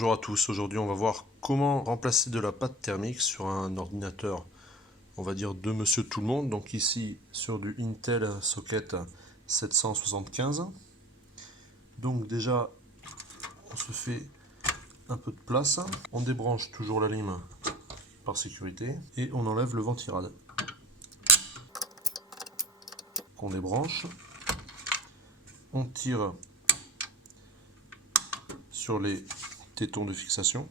Bonjour à tous, aujourd'hui on va voir comment remplacer de la pâte thermique sur un ordinateur, on va dire de monsieur tout le monde, donc ici sur du Intel Socket 775. Donc déjà on se fait un peu de place, on débranche toujours la lime par sécurité et on enlève le ventirad qu'on débranche, on tire sur les tétons de fixation.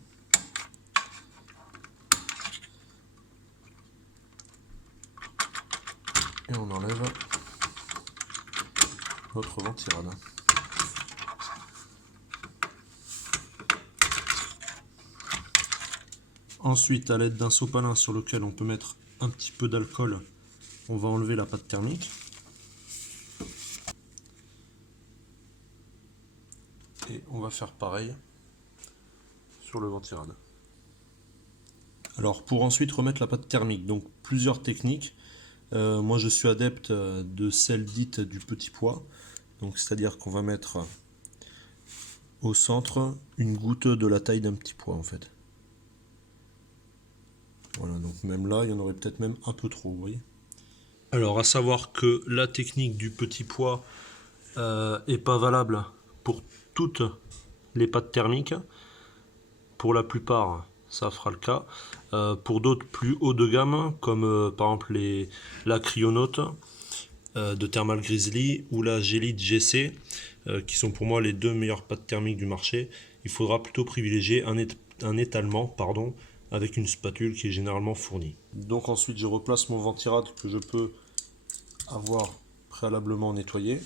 Et on enlève notre ventirad. Ensuite, à l'aide d'un sopalin sur lequel on peut mettre un petit peu d'alcool, on va enlever la pâte thermique. Et on va faire pareil sur le ventirad. Alors pour ensuite remettre la pâte thermique, donc plusieurs techniques. Moi je suis adepte de celle dite du petit pois. Donc c'est-à-dire qu'on va mettre au centre une goutte de la taille d'un petit pois en fait. Voilà, donc même là il y en aurait peut-être même un peu trop, vous voyez. Alors à savoir que la technique du petit pois est pas valable pour toutes les pâtes thermiques. Pour la plupart, ça fera le cas. Pour d'autres plus haut de gamme, comme par exemple la Cryonaut de Thermal Grizzly ou la Gelite GC, qui sont pour moi les deux meilleures pâtes thermiques du marché, il faudra plutôt privilégier un étalement avec une spatule qui est généralement fournie. Donc ensuite je replace mon ventirad que je peux avoir préalablement nettoyé.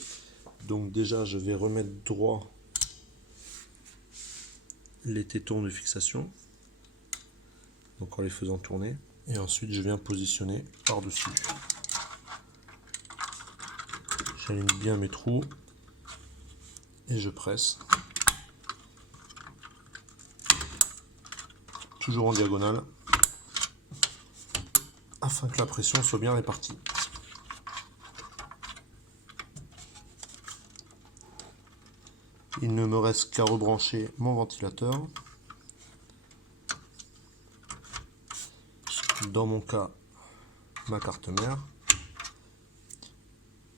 Donc déjà je vais remettre droit les tétons de fixation, donc en les faisant tourner, et ensuite je viens positionner par dessus. J'aligne bien mes trous et je presse, toujours en diagonale, afin que la pression soit bien répartie. Il ne me reste qu'à rebrancher mon ventilateur. Dans mon cas, ma carte mère.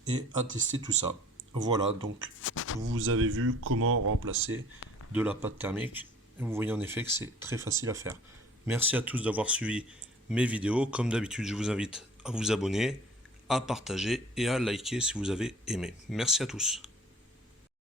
Et à tester tout ça. Voilà, donc vous avez vu comment remplacer de la pâte thermique. Vous voyez en effet que c'est très facile à faire. Merci à tous d'avoir suivi mes vidéos. Comme d'habitude, je vous invite à vous abonner, à partager et à liker si vous avez aimé. Merci à tous.